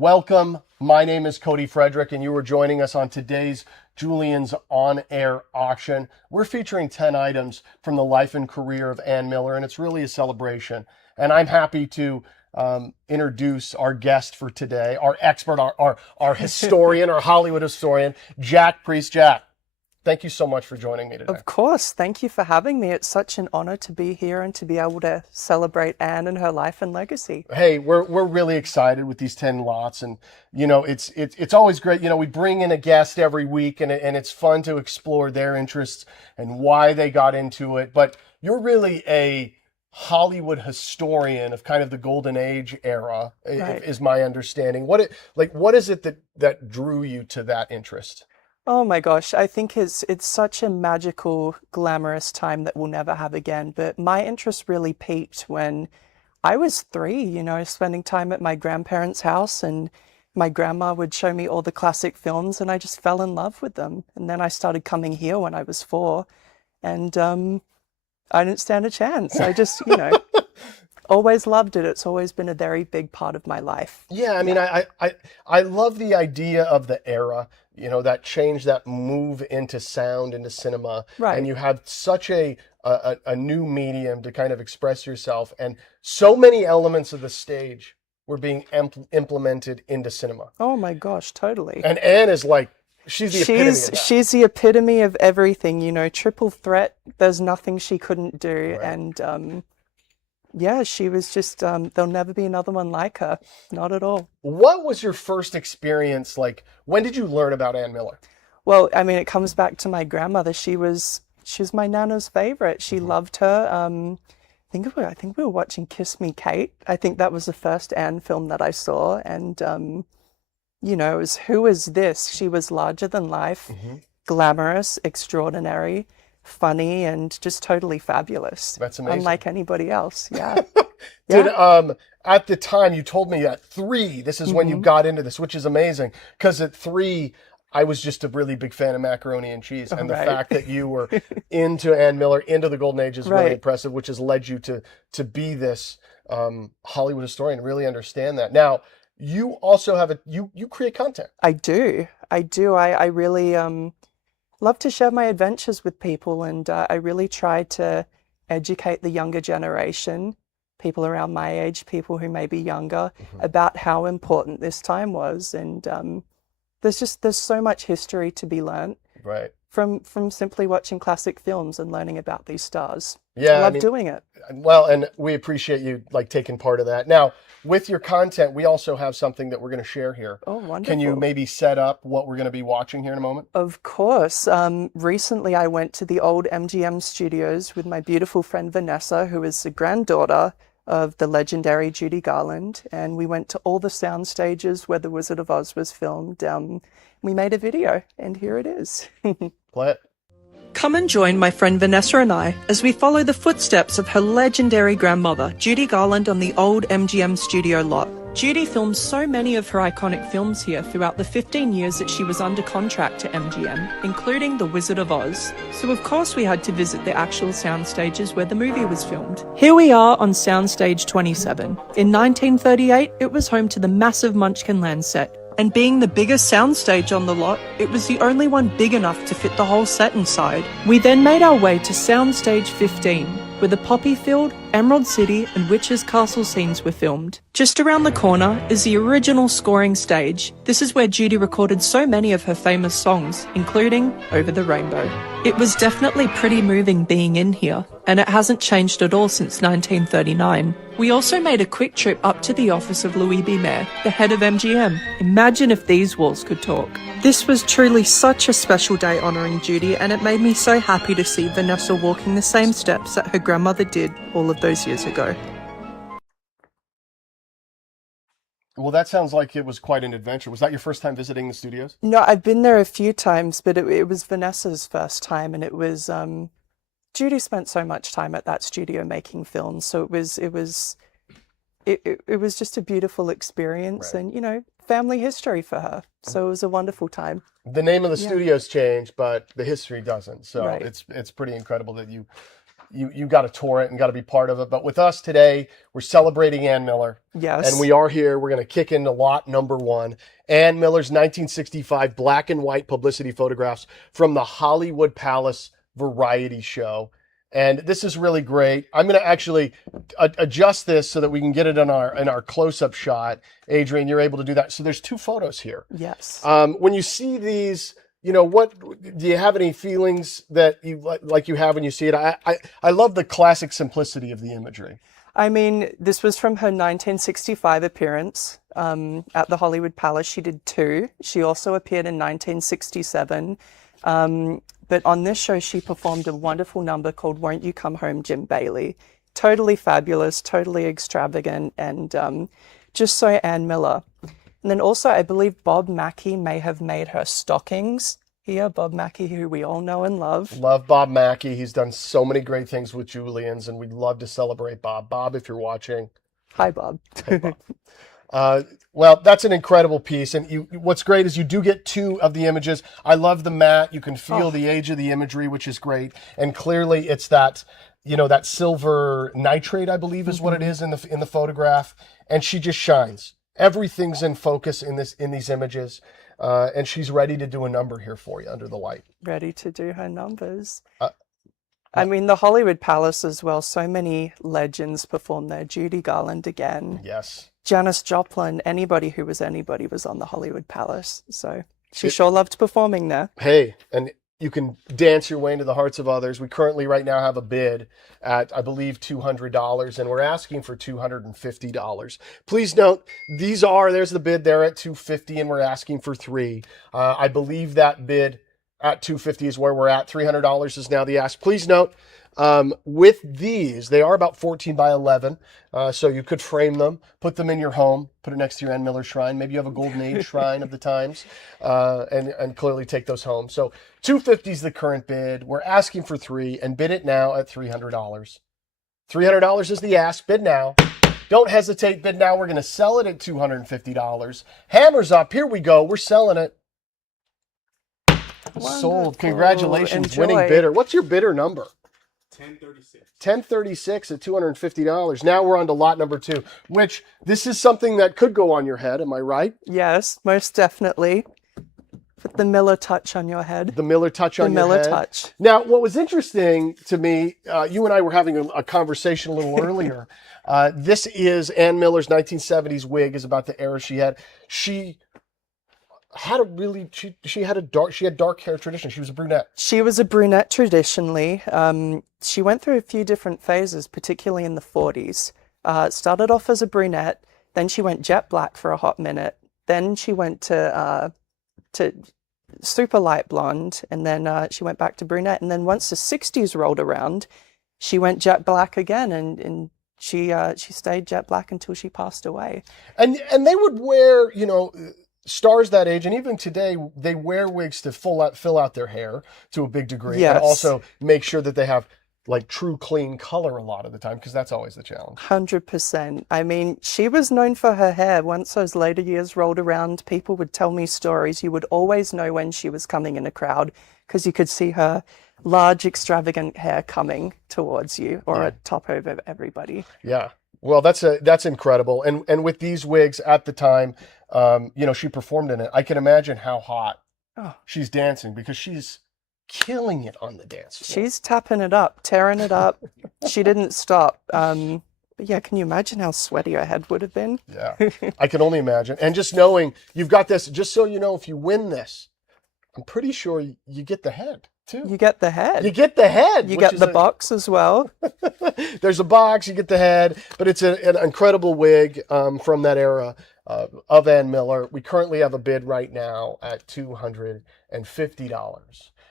Welcome. My name is Cody Frederick, and you are joining us on today's Julien's on-air auction. We're featuring 10 items from the life and career of Ann Miller, and it's really a celebration. And I'm happy to introduce our guest for today, our expert, our historian, our Hollywood historian, Jack Priest. Jack, thank you so much for joining me today. Of course. Thank you for having me. It's such an honor to be here and to be able to celebrate Anne and her life and legacy. Hey, we're really excited with these 10 lots, and it's always great. We bring in a guest every week, and it's fun to explore their interests and why they got into it. But you're really a Hollywood historian of kind of the golden age era, Right. is my understanding. What is it that drew you to that interest? Oh my gosh, I think it's such a magical, glamorous time that we'll never have again. But my interest really peaked when I was 3, spending time at my grandparents' house, and my grandma would show me all the classic films, and I just fell in love with them. And then I started coming here when I was 4, and I didn't stand a chance. I just, always loved it. It's always been a very big part of my life. Yeah, I mean, I love the idea of the era, that change, that move into sound, into cinema. Right. And you have such a new medium to kind of express yourself. And so many elements of the stage were being implemented into cinema. Oh my gosh, totally. And Anne is like, she's the epitome of that. She's the epitome of everything, triple threat. There's nothing she couldn't do. Right. And yeah, she was just, there'll never be another one like her. Not at all. What was your first experience like? When did you learn about Ann Miller? Well, I mean, it comes back to my grandmother. She was my nana's favorite. She loved her. I think we were watching Kiss Me, Kate. I think that was the first Anne film that I saw. And, it was Who Is This? She was larger than life, glamorous, extraordinary, funny, and just totally fabulous. That's amazing. Unlike anybody else. Yeah. Did at the time you told me at 3, this is when you got into this, which is amazing, because at 3 I was just a really big fan of macaroni and cheese, and the fact that you were into Ann Miller, into the golden age, is really impressive, which has led you to be this Hollywood historian, really understand that. Now, you also have you create content. I do. I really love to share my adventures with people, and I really try to educate the younger generation, people around my age, people who may be younger, about how important this time was. And there's so much history to be learnt from simply watching classic films and learning about these stars. Yeah, I love doing it. Well, and we appreciate you taking part of that. Now, with your content, we also have something that we're going to share here. Oh, wonderful. Can you maybe set up what we're going to be watching here in a moment? Of course. Recently, I went to the old MGM studios with my beautiful friend Vanessa, who is the granddaughter of the legendary Judy Garland. And we went to all the sound stages where The Wizard of Oz was filmed. We made a video, and here it is. Play it. Come and join my friend Vanessa and I as we follow the footsteps of her legendary grandmother, Judy Garland, on the old MGM studio lot. Judy filmed so many of her iconic films here throughout the 15 years that she was under contract to MGM, including The Wizard of Oz. So of course we had to visit the actual sound stages where the movie was filmed. Here we are on Soundstage 27. In 1938, it was home to the massive Munchkinland set. And being the biggest soundstage on the lot, it was the only one big enough to fit the whole set inside. We then made our way to Soundstage 15, where the Poppy Field, Emerald City, and Witch's Castle scenes were filmed. Just around the corner is the original scoring stage. This is where Judy recorded so many of her famous songs, including Over the Rainbow. It was definitely pretty moving being in here, and it hasn't changed at all since 1939. We also made a quick trip up to the office of Louis B. Mayer, the head of MGM. Imagine if these walls could talk. This was truly such a special day honouring Judy, and it made me so happy to see Vanessa walking the same steps that her grandmother did all of those years ago. Well, that sounds like it was quite an adventure. Was that your first time visiting the studios? No, I've been there a few times, but it was Vanessa's first time, and it was Judy spent so much time at that studio making films, so it was just a beautiful experience, and family history for her. So it was a wonderful time. The name of the studios changed, but the history doesn't. So it's pretty incredible that you you got to tour it and got to be part of it. But with us today, we're celebrating Ann Miller. Yes. And we are here. We're going to kick into lot number 1. Ann Miller's 1965 black and white publicity photographs from the Hollywood Palace Variety Show. And this is really great. I'm going to actually adjust this so that we can get it in our close-up shot. Adrian, you're able to do that. So there's 2 photos here. Yes. When you see these, what do you have any feelings that you like you have when you see it? I love the classic simplicity of the imagery. I mean, this was from her 1965 appearance at the Hollywood Palace. She did 2. She also appeared in 1967. But on this show, she performed a wonderful number called Won't You Come Home, Jim Bailey. Totally fabulous, totally extravagant, and just so Ann Miller. And then also, I believe Bob Mackie may have made her stockings here. Bob Mackie, who we all know and love. Love Bob Mackie. He's done so many great things with Julien's, and we'd love to celebrate Bob. Bob, if you're watching. Hi, Bob. Hey, Bob. Well, that's an incredible piece. And what's great is you do get 2 of the images. I love the matte. You can feel the age of the imagery, which is great. And clearly it's that, that silver nitrate, I believe is what it is in the photograph. And she just shines. Everything's in focus in these images. And she's ready to do a number here for you under the light. Ready to do her numbers. I mean, the Hollywood Palace as well. So many legends performed there. Judy Garland again. Yes. Janis Joplin, anybody who was anybody was on the Hollywood Palace. So she sure loved performing there. Hey, and you can dance your way into the hearts of others. We currently right now have a bid at, I believe, $200, and we're asking for $250. Please note, there's the bid there at $250, and we're asking for 3. I believe that bid at $250 is where we're at. $300 is now the ask. Please note, with these, they are about 14 by 11, so you could frame them, put them in your home, put it next to your Ann Miller shrine. Maybe you have a golden age shrine of the times, and clearly take those home. So $250 is the current bid. We're asking for 3, and bid it now at $300. $300 is the ask. Bid now. Don't hesitate. Bid now. We're going to sell it at $250. Hammer's up. Here we go. We're selling it. Wonderful. Sold. Congratulations, Enjoy. winning bidder. What's your bidder number? 1036. 1036 at $250. Now we're on to lot number 2, which this is something that could go on your head. Am I right? Yes, most definitely. Put the Miller touch on your head. The Miller touch on your head. The Miller touch. Now, what was interesting to me, you and I were having a conversation a little earlier. This is Ann Miller's 1970s wig, is about the era she had. She had dark hair tradition. She was a brunette. She was a brunette traditionally. She went through a few different phases, particularly in the 40s. Started off as a brunette, then she went jet black for a hot minute. Then she went to super light blonde, and then she went back to brunette. And then once the 60s rolled around, she went jet black again, and she stayed jet black until she passed away. And they would wear, stars that age, and even today, they wear wigs to fill out their hair to a big degree, Yes. and also make sure that they have like true clean color a lot of the time, because that's always the challenge. 100%. I mean, she was known for her hair. Once those later years rolled around, people would tell me stories. You would always know when she was coming in a crowd because you could see her large, extravagant hair coming towards you or at top over everybody. Yeah. Well, that's incredible. And with these wigs at the time, she performed in it. I can imagine how hot she's dancing, because she's killing it on the dance floor. She's tapping it up, tearing it up. She didn't stop. But yeah, can you imagine how sweaty her head would have been? Yeah, I can only imagine. And just knowing you've got this, just so you know, if you win this, I'm pretty sure you get the head too. You get the head. You get the head. You get the box as well. There's a box, you get the head, but it's an incredible wig from that era of Ann Miller. We currently have a bid right now at $250.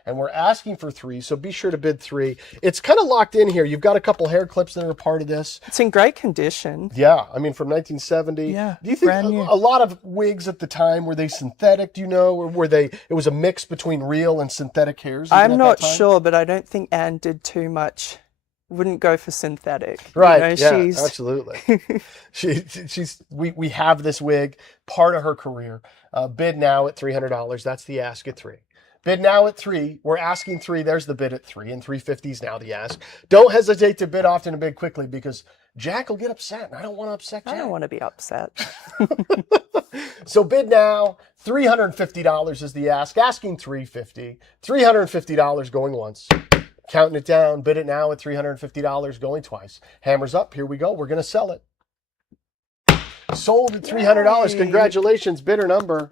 And we're asking for 3, so be sure to bid 3. It's kind of locked in here. You've got a couple hair clips that are a part of this. It's in great condition. Yeah, I mean, from 1970. Yeah, do you think brand new. a lot of wigs at the time, were they synthetic, do you know? Or were they, it was a mix between real and synthetic hairs? even I'm at not that time? sure, but I don't think Anne did too much. Wouldn't go for synthetic. Right, She's... absolutely. We have this wig, part of her career. Bid now at $300. That's the ask at 3. Bid now at 3. We're asking 3. There's the bid at 3, and 350 is now the ask. Don't hesitate to bid often and bid quickly because Jack will get upset, and I don't want to upset Jack. I don't want to be upset. So bid now. $350 is the ask. Asking $350. $350 going once. Counting it down. Bid it now at $350 going twice. Hammers up. Here we go. We're going to sell it. Sold at $300. Yay. Congratulations. Bidder number.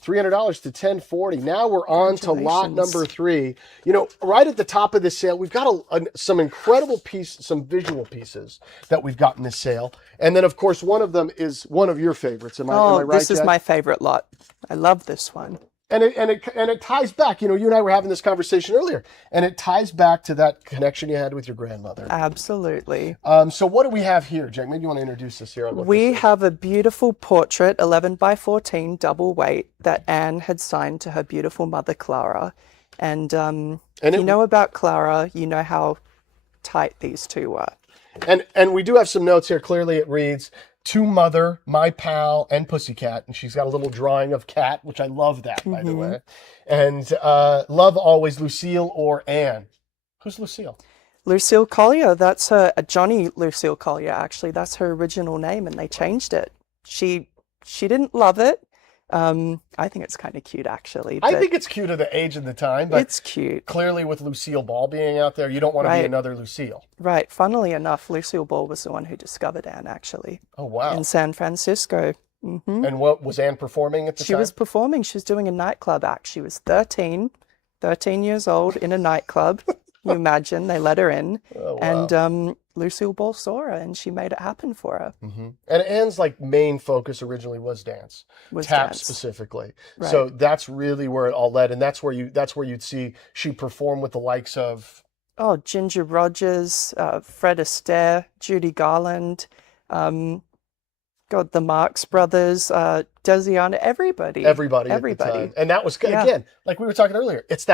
$300 to 1040. Now we're on to lot number 3. You know, right at the top of this sale, we've got some incredible some visual pieces that we've got in this sale. And then, of course, one of them is one of your favorites. Am I right, this is Jack? my favorite lot. I love this one. And it ties back. You know, you and I were having this conversation earlier, and it ties back to that connection you had with your grandmother. Absolutely. So what do we have here, Jack? Maybe you want to introduce us here. On what We have a beautiful portrait, 11 by 14, double weight, that Anne had signed to her beautiful mother, Clara. And you know about Clara, you know how tight these two were. And we do have some notes here. Clearly it reads, to mother, my pal, and pussycat. And she's got a little drawing of cat, which I love that, by the way. And love always, Lucille or Anne. Who's Lucille? Lucille Collier, that's her, Johnny Lucille Collier, actually. That's her original name, and they changed it. She didn't love it. I think it's kind of cute, actually. I think it's cute at the age and the time, but it's cute. Clearly with Lucille Ball being out there, you don't want to be another Lucille. Right. Funnily enough, Lucille Ball was the one who discovered Anne, actually. Oh, wow. In San Francisco. And what was Anne performing at the time? She was performing. She was doing a nightclub act. She was 13 years old in a nightclub. You imagine, they let her in. Oh, wow. And Lucille Ball saw her, and she made it happen for her. And Anne's main focus originally was dance, tap dance. specifically. Right. So that's really where it all led, and that's where you'd see she perform with the likes of Ginger Rogers, Fred Astaire, Judy Garland, the Marx Brothers, Desiana, everybody. Everybody. At the time. And that was, again, like we were talking earlier, it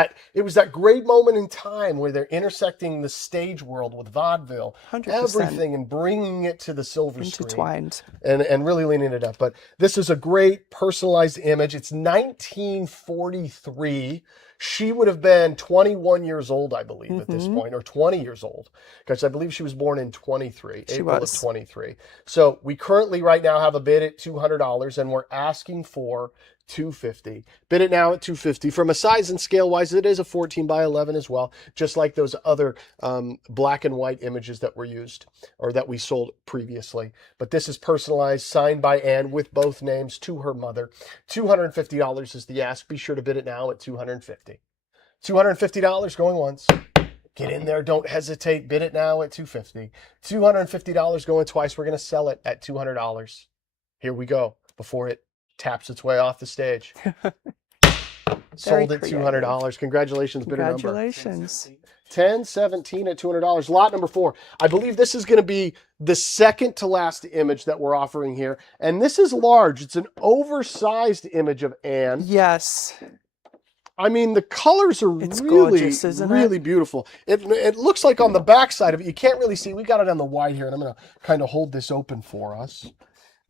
was that great moment in time where they're intersecting the stage world with vaudeville, 100%. everything, and bringing it to the silver screen. Intertwined. And really leaning it up. But this is a great personalized image. It's 1943. She would have been 21 years old, I believe, at this point, or 20 years old, because I believe she was born in 23, April of 23. So we currently right now have a bid at $200, and we're asking for $250. Bid it now at $250. From a size and scale wise, it is a 14 by 11 as well, just like those other black and white images that were used or that we sold previously. But this is personalized, signed by Anne with both names to her mother. $250 is the ask. Be sure to bid it now at $250. $250 going once. Get in there. Don't hesitate. Bid it now at $250. $250 going twice. We're going to sell it at $200. Here we go before it taps its way off the stage. Sold at $200. Congratulations, bidder number. Congratulations. 1017 at $200. Lot number 4. I believe this is going to be the second to last image that we're offering here. And this is large. It's an oversized image of Anne. Yes. I mean, the colors are It's really, gorgeous, isn't really it? beautiful. It looks like on the back side of it, you can't really see. We got it on the wide here, and I'm going to kind of hold this open for us.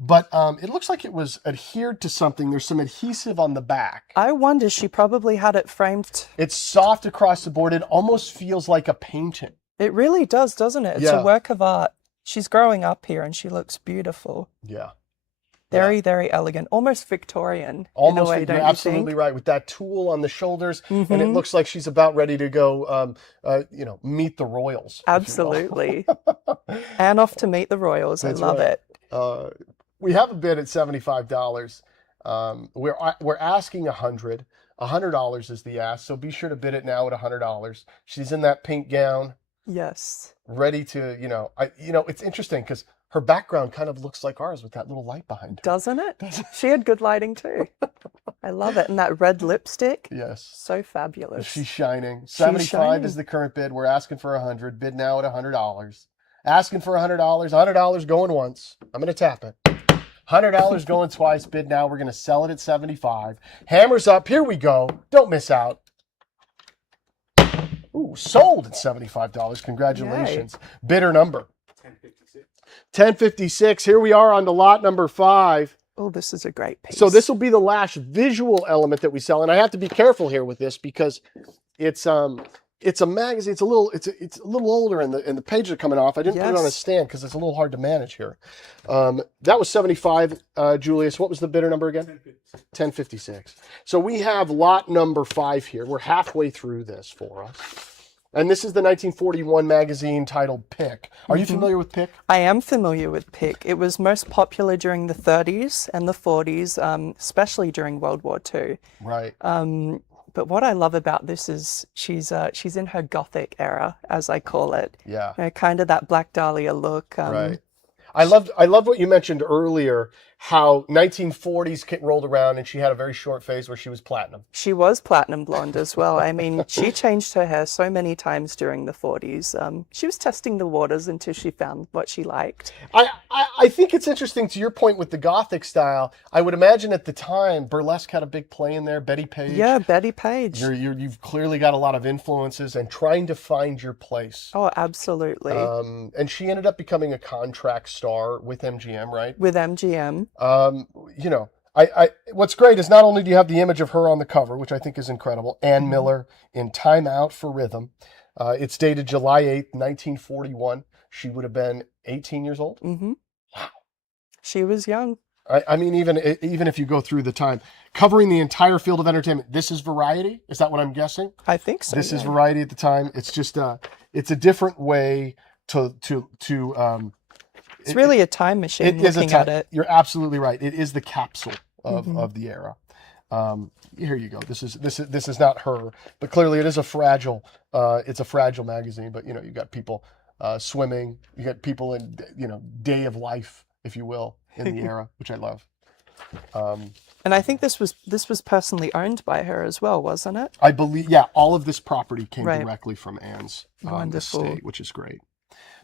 But it looks like it was adhered to something. There's some adhesive on the back. I wonder, she probably had it framed. It's soft across the board. It almost feels like a painting. It really does, doesn't it? It's a work of art. She's growing up here, and she looks beautiful. Yeah. Very, very elegant. Almost Victorian. Almost, in a way, don't you're you absolutely think? right. With that tool on the shoulders, and it looks like she's about ready to go, meet the royals. Absolutely. And off to meet the royals. That's I love right. it. We have a bid at $75. We're asking $100. $100 is the ask, so be sure to bid it now at $100. She's in that pink gown, Yes. ready to, it's interesting because her background kind of looks like ours with that little light behind her. Doesn't it? She had good lighting too. I love it. And that red lipstick. Yes. So fabulous. She's shining. 75 shining. is the current bid. We're asking for $100. Bid now at $100. Asking for $100. $100 going once. I'm going to tap it. $100 going twice. Bid now. We're going to sell it at $75. Hammers up. Here we go. Don't miss out. Ooh, sold at $75. Congratulations. Bidder number. 1056. Here we are on to lot number 5. Oh, this is a great piece. So this will be the last visual element that we sell, and I have to be careful here with this because it's a magazine. It's a little older, and the pages are coming off. I didn't put it on a stand because it's a little hard to manage here. That was 75, Julius. What was the bidder number again? 1056. So we have lot number 5 here. We're halfway through this for us. And this is the 1941 magazine titled Pick. Are you familiar with Pick? I am familiar with Pick. It was most popular during the 30s and the 40s, especially during World War II. Right. But what I love about this is she's in her Gothic era, as I call it. Yeah. You know, kind of that Black Dahlia look. Right. I loved what you mentioned earlier, how 1940s rolled around and she had a very short phase where she was platinum. She was platinum blonde as well. I mean, she changed her hair so many times during the 40s. She was testing the waters until she found what she liked. I think it's interesting to your point with the Gothic style. I would imagine at the time, burlesque had a big play in there. Betty Page. Yeah, Betty Page. You've clearly got a lot of influences and trying to find your place. Oh, absolutely. And she ended up becoming a contract star with MGM, right? With MGM. You know, what's great is not only do you have the image of her on the cover, which I think is incredible, Ann Miller in Time Out for Rhythm. It's dated July 8th, 1941. She would have been 18 years old. Mm-hmm. Wow. She was young. I mean, even if you go through the time, covering the entire field of entertainment, this is Variety? Is that what I'm guessing? I think so. This is Variety at the time. It's just it's a different way to it's really a time machine looking at it. You're absolutely right. It is the capsule of the era. Here you go. This is not her, but clearly it is a fragile. It's a fragile magazine. But you know, you got people swimming. You got people in day of life, if you will, in the era, which I love. And I think this was personally owned by her as well, wasn't it? I believe, yeah. All of this property came Right. directly from Ann's Wonderful. estate, which is great.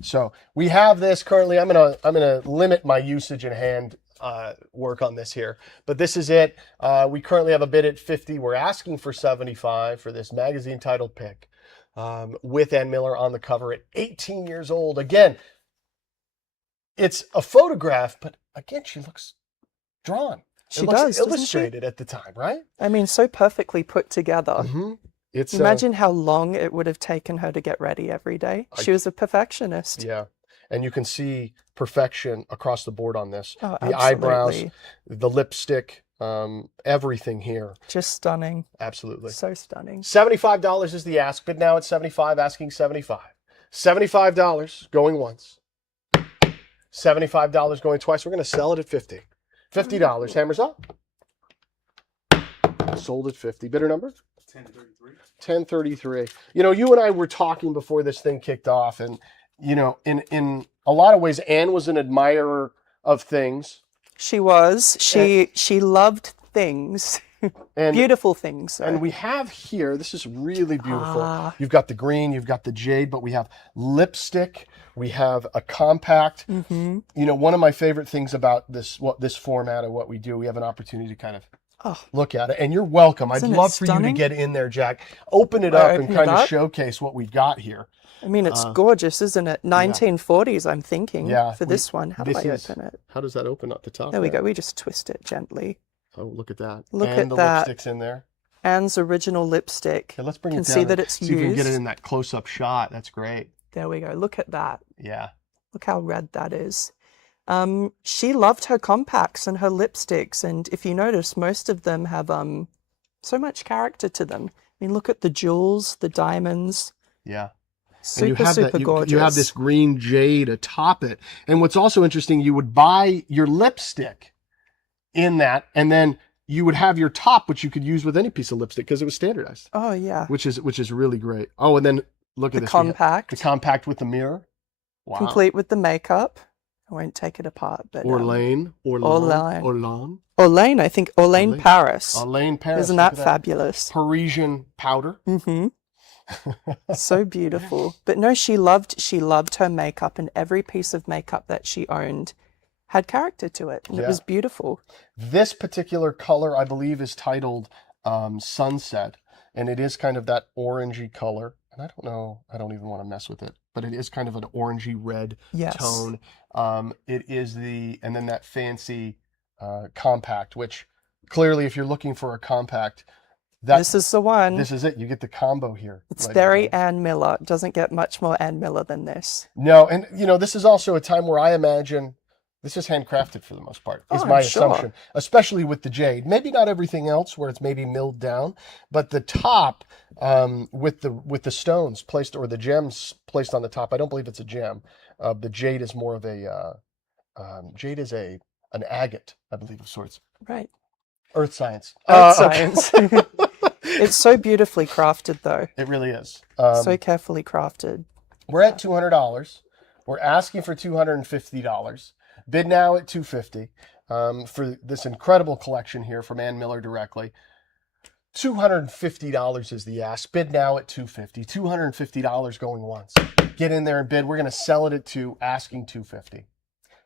So we have this currently. I'm gonna limit my usage and hand work on this here, but this is it. We currently have a bid at 50. We're asking for 75 for this magazine titled Pick, with Ann Miller on the cover at 18 years old. Again, it's a photograph, but again, she looks drawn. She it looks does, doesn't she? illustrated at the time, right? I mean, so perfectly put together. Mm-hmm. It's Imagine how long it would have taken her to get ready every day. She was a perfectionist. Yeah. And you can see perfection across the board on this. Oh, the eyebrows, the lipstick, everything here. Just stunning. Absolutely. So stunning. $75 is the ask bid now at 75, asking 75. $75 going once. $75 going twice. We're going to sell it at 50. $50. Hammers up. Sold at 50. Bidder number? 1033. You know, you and I were talking before this thing kicked off, and you know, in a lot of ways, Anne was an admirer of things. She was. She loved things. And beautiful things. And we have here, this is really beautiful. Ah. You've got the green, you've got the jade, but we have lipstick, we have a compact. Mm-hmm. You know, one of my favorite things about this format of what we do, we have an opportunity to kind of look at it. And you're welcome. I'd love for you to get in there, Jack. Open it up and kind of showcase what we've got here. I mean, it's gorgeous, isn't it? 1940s, I'm thinking, for this one. How do I open it? How does that open at the top? There we go. We just twist it gently. Oh, look at that. Look and at the that. lipstick's in there. Anne's original lipstick. Yeah, let's bring you it can down. see that it's used. See if we can get it in that close-up shot. That's great. There we go. Look at that. Yeah. Look how red that is. She loved her compacts and her lipsticks, and if you notice, most of them have so much character to them. I mean, look at the jewels, the diamonds. Yeah. Super gorgeous. You have this green jade atop it. And what's also interesting, you would buy your lipstick in that, and then you would have your top, which you could use with any piece of lipstick because it was standardized. Oh, yeah. Which is really great. Oh, and then look at this. Compact. The compact with the mirror. Wow. Complete with the makeup. I won't take it apart. But Orlane. I think Orlane Paris. Orlane Paris. Isn't that fabulous? Parisian powder. Mm-hmm. So beautiful. But no, she loved her makeup, and every piece of makeup that she owned had character to it, and it was beautiful. This particular color, I believe, is titled Sunset, and it is kind of that orangey color. And I don't know, I don't even want to mess with it, but it is kind of an orangey red tone. It is and then that fancy compact, which clearly if you're looking for a compact, This is the one. this is it. You get the combo here. It's ladies and very gentlemen. Ann Miller. It doesn't get much more Ann Miller than this. No, and this is also a time where I imagine this is handcrafted for the most part, is Oh, my I'm sure. assumption, especially with the jade. Maybe not everything else where it's maybe milled down, but the top with the stones placed or the gems placed on the top. I don't believe it's a gem. The jade is more of a jade is an agate, I believe, of sorts. Right. Earth science. Earth Okay. science. It's so beautifully crafted, though. It really is. So carefully crafted. We're at $200. We're asking for $250. Bid now at $250 for this incredible collection here from Ann Miller directly. $250 is the ask. Bid now at $250. $250 going once. Get in there and bid. We're going to sell it at asking $250.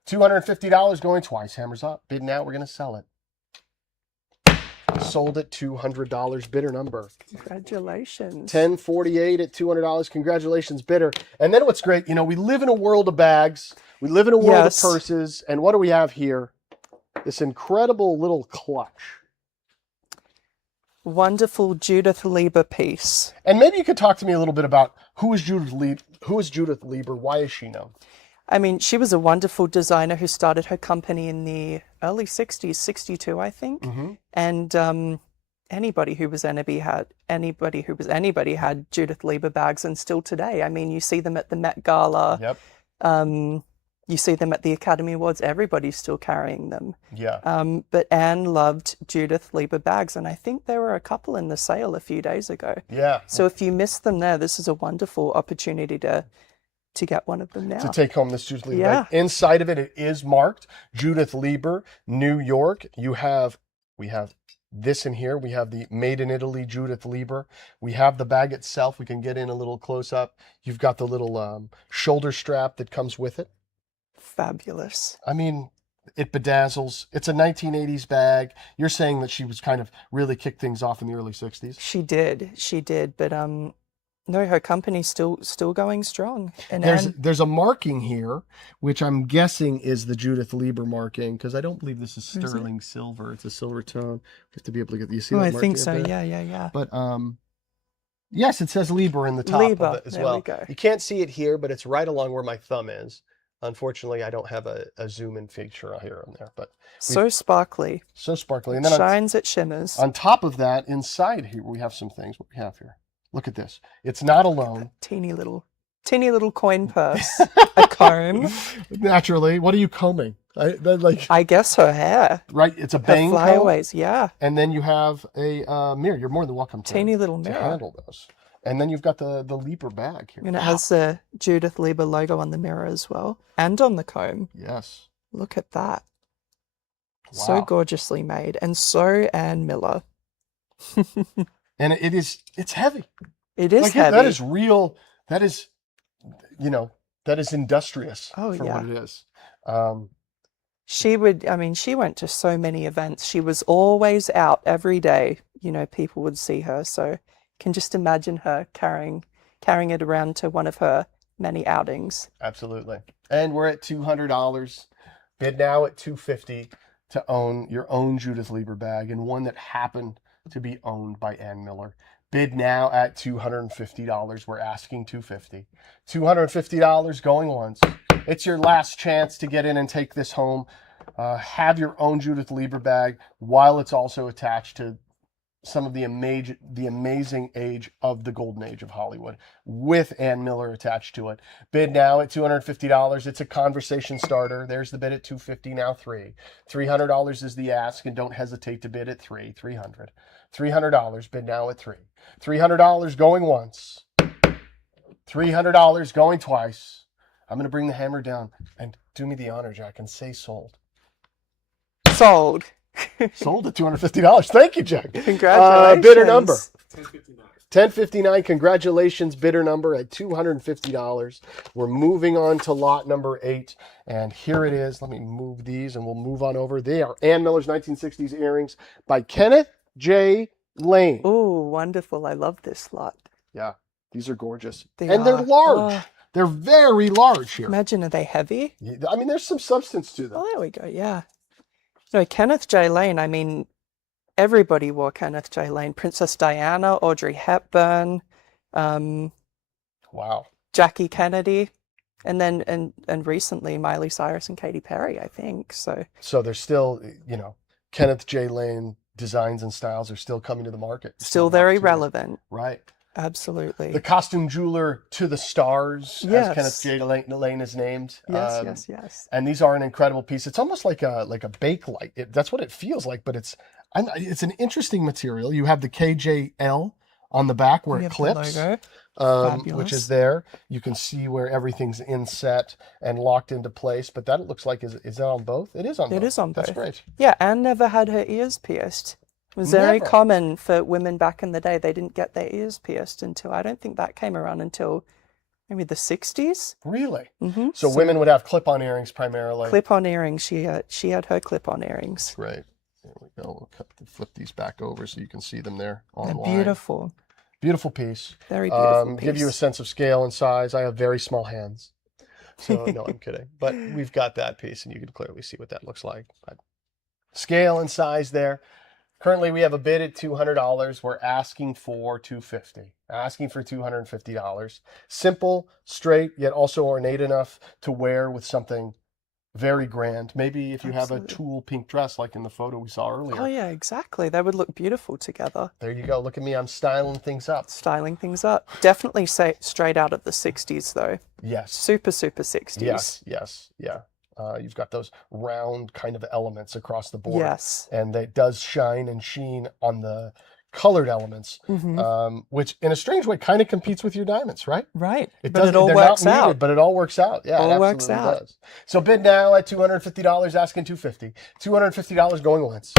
$250 going twice. Hammers up. Bid now. We're going to sell it. Sold at $200. Bidder number. Congratulations. 1048 at $200. Congratulations, bidder. And then what's great, we live in a world of bags. We live in a world Yes. of purses. And what do we have here? This incredible little clutch. Wonderful Judith Lieber piece. And maybe you could talk to me a little bit about who is Judith Lieber? Why is she known? I mean, she was a wonderful designer who started her company in the early 60s, 62, I think. Mm-hmm. And anybody who was anybody had Judith Lieber bags, and still today. I mean, you see them at the Met Gala. Yep. You see them at the Academy Awards. Everybody's still carrying them. Yeah. But Anne loved Judith Lieber bags, and I think there were a couple in the sale a few days ago. Yeah. So if you missed them there, this is a wonderful opportunity to get one of them now. To take home this Judith Lieber Yeah. bag. Inside of it, it is marked Judith Lieber, New York. We have this in here. We have the Made in Italy Judith Lieber. We have the bag itself. We can get in a little close up. You've got the little shoulder strap that comes with it. Fabulous. I mean, it bedazzles. It's a 1980s bag. You're saying that she was kind of really kicked things off in the early 60s? She did. But no, her company's still going strong. And There's a marking here, which I'm guessing is the Judith Lieber marking, because I don't believe this is sterling silver. It's a silver tone. We have to be able to get. You see that I marking think so. up there? Yeah. But yes, it says Lieber in the top Lieber, of it as there well. we go. You can't see it here, but it's right along where my thumb is. Unfortunately, I don't have a zoom in feature here and there, but So sparkly. so sparkly. And then Shines, it shimmers. on top of that, inside here, we have some things. What we have here? Look at this. It's not alone. Teeny little coin purse. A comb. Naturally, what are you combing? I guess her hair. Right, it's a Her bang comb. flyaways, yeah. And then you have a mirror. You're more than welcome to Teeny little to mirror. handle those. And then you've got the Lieber bag here. And it has the Judith Lieber logo on the mirror as well. And on the comb. Yes. Look at that. Wow. So gorgeously made. And so Ann Miller. And it's heavy. It is Like heavy. that is real. That is, that is industrious Oh, for yeah. what it is. She went to so many events. She was always out every day. People would see her. So can just imagine her carrying it around to one of her many outings. Absolutely. And we're at $200. Bid now at $250 to own your own Judith Lieber bag, and one that happened to be owned by Ann Miller. Bid now at $250. We're asking $250. $250 going once. It's your last chance to get in and take this home. Have your own Judith Lieber bag while it's also attached to some of the amazing age of the golden age of Hollywood with Ann Miller attached to it. Bid now at $250. It's a conversation starter. There's the bid at $250, now $300. $300 is the ask, and don't hesitate to bid at $300. $300, bid now at $300. $300 going once. $300 going twice. I'm going to bring the hammer down, and do me the honor, Jack, and say sold. Sold. Sold at $250. Thank you, Jack. Congratulations. Bidder number. 1059. Congratulations, bidder number at $250. We're moving on to lot number 8. And here it is. Let me move these and we'll move on over. They are Ann Miller's 1960s earrings by Kenneth J. Lane. Oh, wonderful. I love this lot. Yeah, these are gorgeous. They and they're are. large. Oh. They're very large here. Imagine, are they heavy? I mean, there's some substance to them. Oh, there we go. Yeah. No, Kenneth J. Lane, I mean, everybody wore Kenneth J. Lane. Princess Diana, Audrey Hepburn, um, Wow. Jackie Kennedy, and then and recently Miley Cyrus and Katy Perry, I think. So There's still, Kenneth J. Lane designs and styles are still coming to the market. still an very opportunity. relevant. Right. Absolutely. The costume jeweler to the stars, as Yes. Kenneth J. Lane is named. Yes. And these are an incredible piece. It's almost like a Bakelite. That's what it feels like, but it's an interesting material. You have the KJL on the back where We it have the clips, logo. which Fabulous. is there. You can see where everything's inset and locked into place. But that looks like is that on both? It is on both. It is on That's both. great. Yeah, Anne never had her ears pierced. It was very Never. common for women back in the day. They didn't get their ears pierced until, I don't think that came around until maybe the 60s. Really? Mm-hmm. So women would have clip-on earrings primarily. Clip-on earrings. She had her clip-on earrings. Great. There we go. We'll flip these back over so you can see them there They're online. beautiful. Beautiful piece. Very beautiful piece. Give you a sense of scale and size. I have very small hands. So, no, I'm kidding. But we've got that piece, and you can clearly see what that looks like. But scale and size there. Currently, we have a bid at $200. We're asking for $250. Asking for $250. Simple, straight, yet also ornate enough to wear with something very grand. Maybe if you have a Absolutely. tulle pink dress like in the photo we saw earlier. Oh yeah, exactly. They would look beautiful together. There you go. Look at me. I'm styling things up. Styling things up. Definitely say straight out of the 60s though. Yes. Super 60s. Yes. Yeah. You've got those round kind of elements across the board. Yes. And it does shine and sheen on the colored elements, which in a strange way kind of competes with your diamonds, right? Right. It But it all they're works not needed, out. but it all works out. Yeah, All it works absolutely out. does. So bid now at $250, asking $250. $250 going once.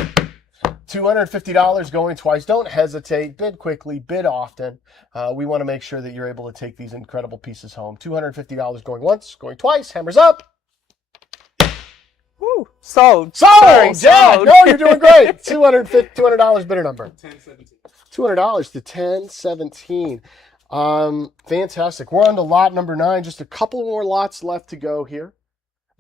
$250 going twice. Don't hesitate. Bid quickly. Bid often. We want to make sure that you're able to take these incredible pieces home. $250 going once, going twice. Hammers up. Woo. Sold. Sold. Sorry, Yeah. sold. No, you're doing great. $200 bidder number. $200 to 1017. Fantastic. We're on to lot number 9. Just a couple more lots left to go here.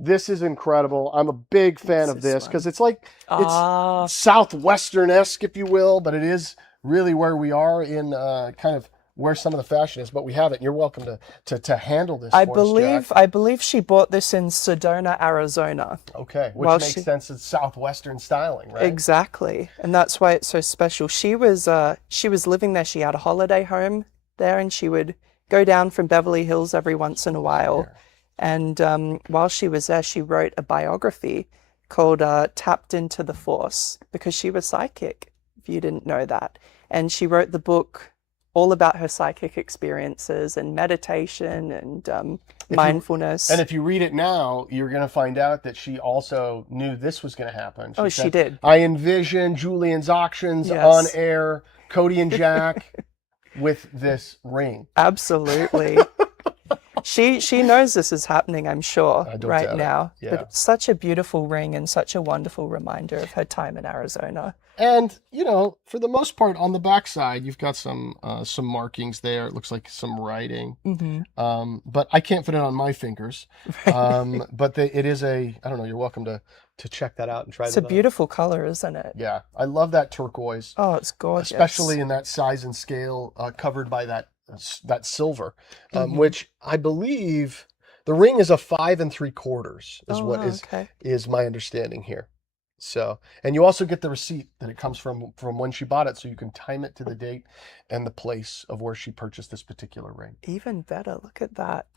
This is incredible. I'm a big fan of this because it's like it's southwestern-esque, if you will, but it is really where we are in kind of where some of the fashion is. But we have it. And you're welcome to handle this. I for us, Jack. believe she bought this in Sedona, Arizona. Okay, which Well, makes sense. It's southwestern styling, right? Exactly, and that's why it's so special. She was living there. She had a holiday home there, and she would go down from Beverly Hills every once in a while. And while she was there, she wrote a biography called "Tapped into the Force" because she was psychic. If you didn't know that, and she wrote the book all about her psychic experiences and meditation and mindfulness. And if you read it now, you're going to find out that she also knew this was going to happen. She said, did. I envision Julian's auctions Yes. on air, Cody and Jack with this ring. Absolutely. She knows this is happening, I'm sure, I don't right doubt it. now. Yeah. But it's such a beautiful ring and such a wonderful reminder of her time in Arizona. And, for the most part, on the backside, you've got some markings there. It looks like some writing. Mm-hmm. But I can't fit it on my fingers. But it is I don't know, you're welcome to check that out and try It's that a out. beautiful color, isn't it? Yeah, I love that turquoise. Oh, it's gorgeous. Especially in that size and scale, covered by that silver, which I believe the ring is a 5 3/4 is my understanding here. So, and you also get the receipt that it comes from when she bought it, so you can time it to the date and the place of where she purchased this particular ring. Even better. Look at that.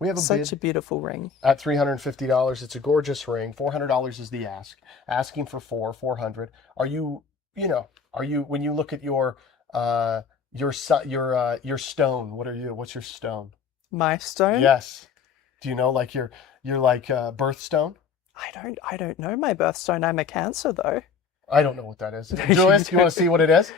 We have a Such bid a beautiful ring. at $350. It's a gorgeous ring. $400 is the ask. Asking for $400. Are you when you look at your stone? What's your stone? My stone? Yes. Do you know like your birthstone? I don't know my birthstone. I'm a Cancer though. I don't know what that is. Julius, do you want to see what it is?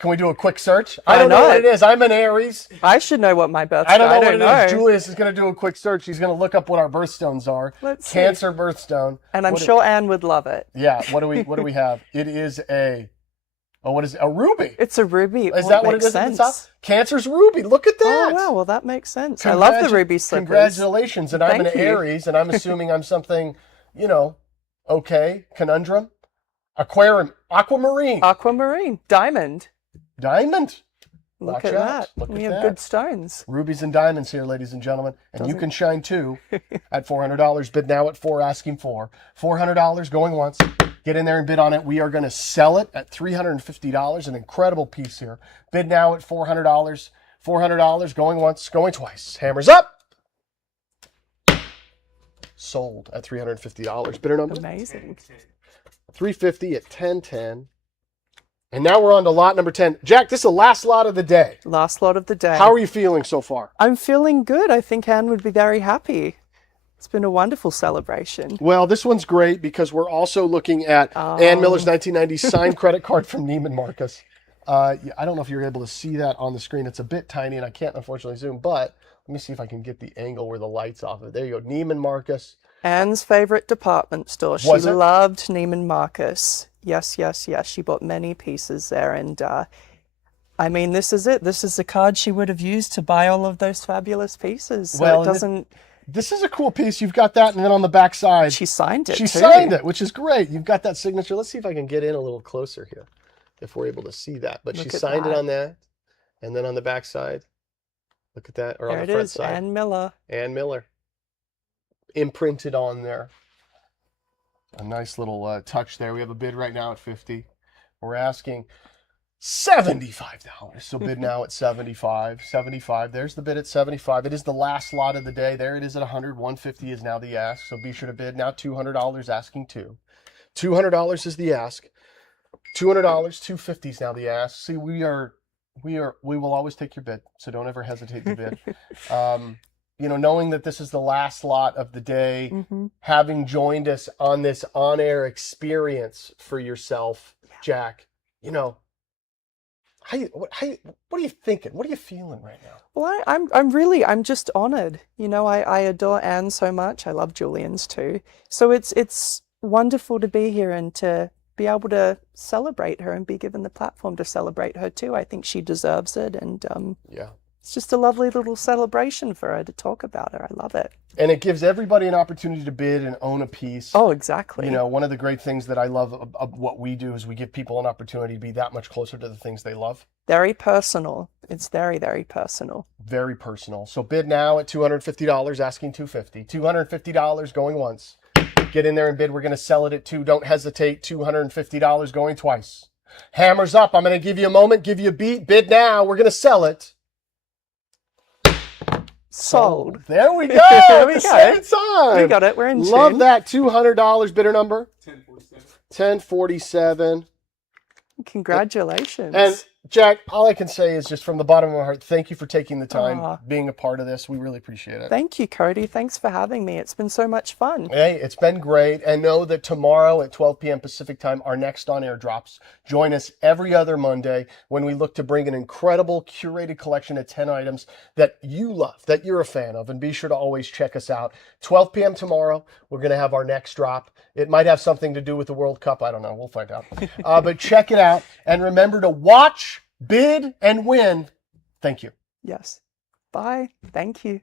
Can we do a quick search? Why I don't know not? what it is. I'm an Aries. I should know what my birthstone. I don't know what know. it is. Julius is going to do a quick search. He's going to look up what our birthstones are. Let's see. Cancer birthstone. And I'm sure Anne would love it. Yeah. What do we have? It is what is it? A ruby. It's a ruby. Is that what it is at the top? Cancer's ruby. Look at that. Oh, wow. Well, that makes sense. I love the ruby slippers. Congratulations. And I'm Thank an you. Aries, and I'm assuming I'm something, Okay. Conundrum. Aquarium. Aquamarine. Aquamarine. Diamond. Diamond. Look Watch at out. that. Look We at have that. good stones. Rubies and diamonds here, ladies and gentlemen. And you Doesn't- can shine too at $400. Bid now at $4, asking for $400, going once. Get in there and bid on it. We are going to sell it at $350. An incredible piece here. Bid now at $400. $400, going once, going twice. Hammers up. Sold at $350. Bidder number Amazing. $350 at 1010. And now we're on to lot number 10. Jack, this is the last lot of the day. Last lot of the day. How are you feeling so far? I'm feeling good. I think Anne would be very happy. It's been a wonderful celebration. Well, this one's great because we're also looking at Ann Miller's 1990 signed credit card from Neiman Marcus. I don't know if you're able to see that on the screen. It's a bit tiny and I can't unfortunately zoom, but let me see if I can get the angle where the light's off of it. There you go, Neiman Marcus. Anne's favorite department store. She Was it? loved Neiman Marcus. Yes, yes, yes. She bought many pieces there. And I mean, this is it. This is the card she would have used to buy all of those fabulous pieces. So Well, it doesn't... This is a cool piece. You've got that, and then on the back side, She signed it she too. signed it, which is great. You've got that signature. Let's see if I can get in a little closer here, if we're able to see that. But she Look at signed it that. on that, and then on the back side, look at that, or There on it the front is, side, Anne Miller. Ann Miller, imprinted on there. A nice little touch there. We have a bid right now at $50. We're asking $75. So bid now at 75. 75. There's the bid at 75. It is the last lot of the day. There it is at 100. 150 is now the ask. So be sure to bid now. $200, asking two. $200 is the ask. $200. 250 is now the ask. See, we will always take your bid. So don't ever hesitate to bid. You know, knowing that this is the last lot of the day, having joined us on this on-air experience for yourself, Jack, you know, what are you thinking? What are you feeling right now? Well, I'm just honored. You know, I adore Anne so much. I love Julien's too. So it's wonderful to be here and to be able to celebrate her and be given the platform to celebrate her too. I think she deserves it. And Yeah. it's just a lovely little celebration for her to talk about her. I love it. And it gives everybody an opportunity to bid and own a piece. Oh, exactly. You know, one of the great things that I love of what we do is we give people an opportunity to be that much closer to the things they love. Very personal. It's very, very personal. Very personal. So bid now at $250, asking $250. $250 going once. Get in there and bid. We're going to sell it at $2. Don't hesitate. $250 going twice. Hammers up. I'm going to give you a moment, give you a beat. Bid now. We're going to sell it. Sold. There we go. There we At the go. same time. We got it. We're in Love tune. that $200 bidder number. 1047. Congratulations. And Jack, all I can say is just from the bottom of my heart, thank you for taking the time, Aw. being a part of this. We really appreciate it. Thank you, Cody. Thanks for having me. It's been so much fun. Hey, it's been great. And know that tomorrow at 12 p.m. Pacific time, our next on-air drops. Join us every other Monday when we look to bring an incredible curated collection of 10 items that you love, that you're a fan of. And be sure to always check us out. 12 p.m. tomorrow, we're going to have our next drop. It might have something to do with the World Cup. I don't know. We'll find out. But check it out. And remember to watch, bid, and win. Thank you. Yes. Bye. Thank you.